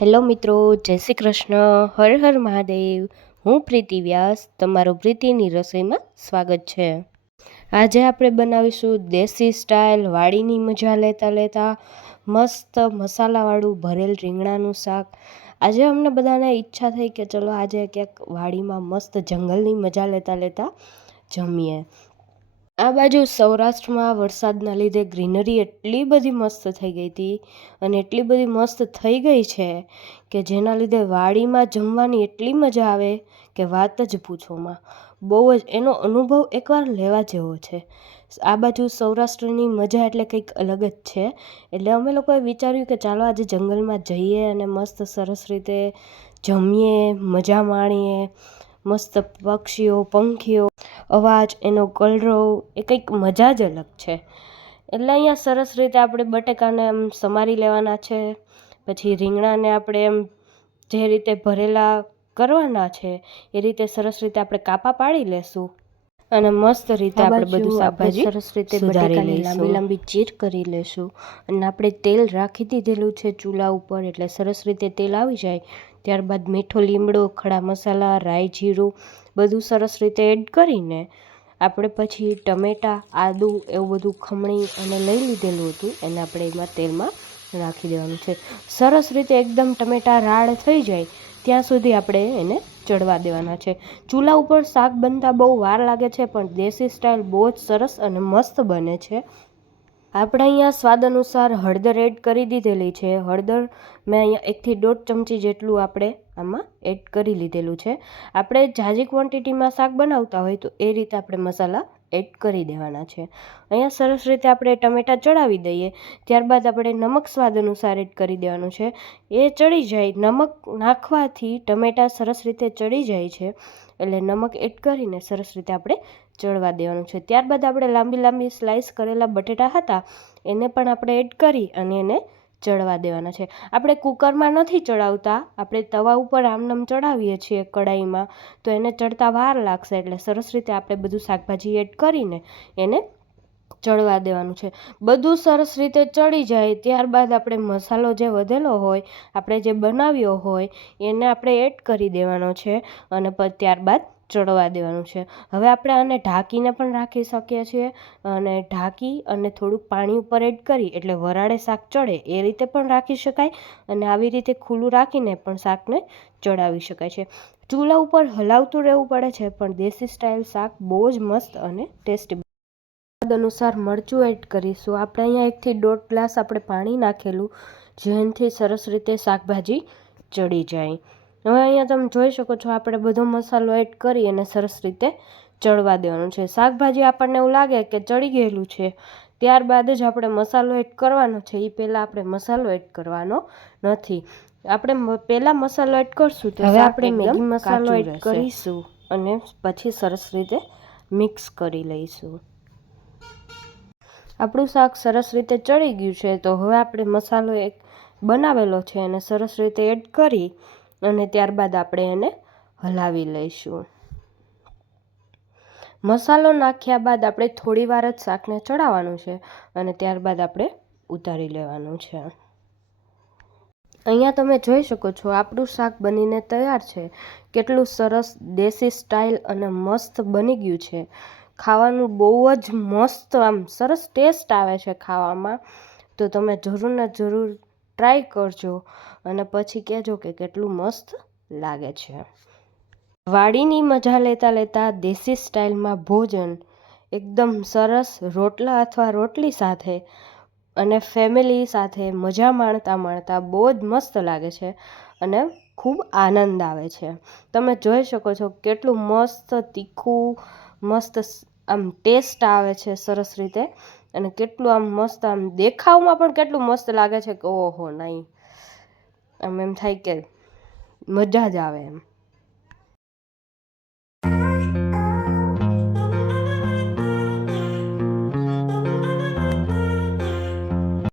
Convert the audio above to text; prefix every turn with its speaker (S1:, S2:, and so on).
S1: Hello મિત્રો, જય શ્રી કૃષ્ણ, હર હર મહાદેવ. હું પ્રીતિ વ્યાસ, તમારું પ્રીતિની રસોઈમાં સ્વાગત છે. આજે આપણે બનાવીશું દેશી સ્ટાઇલ વાડીની મજા લેતા લેતા મસ્ત મસાલાવાળું ભરેલ રીંગણાનું શાક. આજે અમને બધાને ઈચ્છા થઈ કે ચલો આજે ક્યાંક વાડીમાં મસ્ત જંગલની મજા લેતા લેતા જમીએ. આ બાજુ સૌરાષ્ટ્રમાં વરસાદના લીધે ગ્રીનરી એટલી બધી મસ્ત થઈ ગઈ હતી અને એટલી બધી મસ્ત થઈ ગઈ છે કે જેના લીધે વાડીમાં જમવાની એટલી મજા આવે કે વાત જ પૂછોમાં. બહુ જ એનો અનુભવ એકવાર લેવા જેવો છે. આ બાજુ સૌરાષ્ટ્રની મજા એટલે કંઈક અલગ જ છે. એટલે અમે લોકોએ વિચાર્યું કે ચાલો આજે જંગલમાં જઈએ અને મસ્ત સરસ રીતે જમીએ, મજા માણીએ, મસ્ત પક્ષીઓ, પંખીઓ. અવાજ એનો કલરવ એ કંઈક મજા જ અલગ છે. એટલે અહીંયા સરસ રીતે આપણે બટેકાને આમ સમારી લેવાના છે. પછી રીંગણાને આપણે એમ જે રીતે ભરેલા કરવાના છે એ રીતે સરસ રીતે આપણે કાપા પાડી લેશું. અને મસ્ત રીતે આપણે બધું શાકભાજી સરસ રીતે બટેકાને લાંબી લાંબી ચીર કરી લેશું. અને આપણે તેલ રાખી દીધેલું છે ચૂલા ઉપર એટલે સરસ રીતે તેલ આવી જાય. ત્યારબાદ મીઠો લીમડો, ખડા મસાલા, રાઈ જીરું, બધું સરસ રીતે એડ કરીને આપણે પછી ટમેટાં, આદું, એવું બધું ખમણી અને લઈ લીધેલું હતું, એને આપણે એમાં તેલમાં નાખી દેવાનું છે. સરસ રીતે એકદમ ટમેટાં રાડ થઈ જાય, ત્યાં સુધી આપણે એને ચડવા દેવાના છે. ચૂલા ઉપર શાક બનતા બહુ વાર લાગે છે, પણ દેશી સ્ટાઇલ બહુ જ સરસ અને મસ્ત બને છે. આપણે અહીંયા સ્વાદ અનુસાર હળદર એડ કરી દીધેલી છે. હળદર મેં અહીંયા એકથી દોઢ ચમચી જેટલું આપણે આમાં એડ કરી લીધેલું છે. આપણે ઝાઝી ક્વોન્ટિટીમાં શાક બનાવતા હોય તો એ રીતે આપણે મસાલા એડ કરી દેવાના છે. અહીંયા સરસ રીતે આપણે ટમેટાં ચડાવી દઈએ, ત્યારબાદ આપણે નમક સ્વાદ અનુસાર એડ કરી દેવાનું છે. એ ચડી જાય, નમક નાખવાથી ટમેટાં સરસ રીતે ચડી જાય છે, એટલે નમક એડ કરીને સરસ રીતે આપણે ચડવા દેવાનું છે. ત્યારબાદ આપણે લાંબી લાંબી સ્લાઇસ કરેલા બટેટા હતા, એને પણ આપણે એડ કરી અને એને ચડવા દેવાના છે. આપણે કુકરમાં નથી ચડાવતા, આપણે તવા ઉપર આમનામ ચડાવીએ છીએ કડાઈમાં તો એને ચડતા વાર લાગશે એટલે સરસ રીતે આપણે બધું શાકભાજી એડ કરીને એને ચડવા દેવાનું છે. બધું સરસ રીતે ચડી જાય, ત્યારબાદ આપણે મસાલો જે વધેલો હોય, આપણે જે બનાવ્યો હોય, એને આપણે એડ કરી દેવાનો છે. અને ત્યારબાદ ચડવા દેવાનું છે. હવે આપણે આને ઢાંકીને પણ રાખી શકીએ છીએ. અને ઢાંકી અને થોડુંક પાણી ઉપર એડ કરી, એટલે વરાળે શાક ચડે એ રીતે પણ રાખી શકાય અને આવી રીતે ખુલ્લું રાખીને પણ શાકને ચડાવી શકાય છે. ચૂલા ઉપર હલાવતું રહેવું પડે છે, પણ દેશી સ્ટાઇલ શાક બહુ જ મસ્ત અને ટેસ્ટી સ્વાદ અનુસાર મરચું એડ કરીશું. આપણે અહીંયા એકથી દોઢ ગ્લાસ આપણે પાણી નાખેલું, જેનાથી સરસ રીતે શાકભાજી ચડી જાય. હવે અહીંયા તમે જોઈ શકો છો આપણે બધો મસાલો એડ કરી અને સરસ રીતે ચડવા દેવાનું છે. શાકભાજી આપણને એવું લાગે કે ચડી ગયેલું છે ત્યારબાદ જ આપણે મસાલો એડ કરવાનો છે. એ પહેલાં આપણે મસાલો એડ કરવાનો નથી. આપણે પહેલાં મસાલો એડ કરશું તો હવે આપણે મેગી મસાલો એડ કરીશું અને પછી સરસ રીતે મિક્સ કરી લઈશું. આપણું શાક સરસ રીતે ચડી ગયું છે તો હવે આપણે મસાલો એક બનાવેલો છે એને સરસ રીતે એડ કરી અને ત્યારબાદ આપણે એને હલાવી લઈશું. મસાલો નાખ્યા બાદ આપણે થોડી વાર જ શાકને ચડાવવાનું છે અને ત્યારબાદ આપણે ઉતારી લેવાનું છે. અહીંયા તમે જોઈ શકો છો આપણું શાક બનીને તૈયાર છે. કેટલું સરસ દેશી સ્ટાઇલ અને મસ્ત બની ગયું છે. ખાવાનું બહુ જ મસ્ત, આમ સરસ ટેસ્ટ આવે છે ખાવામાં. તો તમે જરૂર ને જરૂર ટ્રાય કરજો અને પછી કહેજો કે કેટલું મસ્ત લાગે છે. વાડીની મજા લેતા લેતા દેશી સ્ટાઇલમાં ભોજન એકદમ સરસ રોટલા અથવા રોટલી સાથે અને ફેમિલી સાથે મજા માણતા માણતા બહુ જ મસ્ત લાગે છે અને ખૂબ આનંદ આવે છે. તમે જોઈ શકો છો કેટલું મસ્ત તીખું, મસ્ત આમ ટેસ્ટ આવે છે સરસ રીતે. અને કેટલું આમ મસ્ત આમ દેખાવમાં પણ કેટલું મસ્ત લાગે છે કે ઓહો, નહીં. આમ એમ થાય કે મજા જ આવે એમ.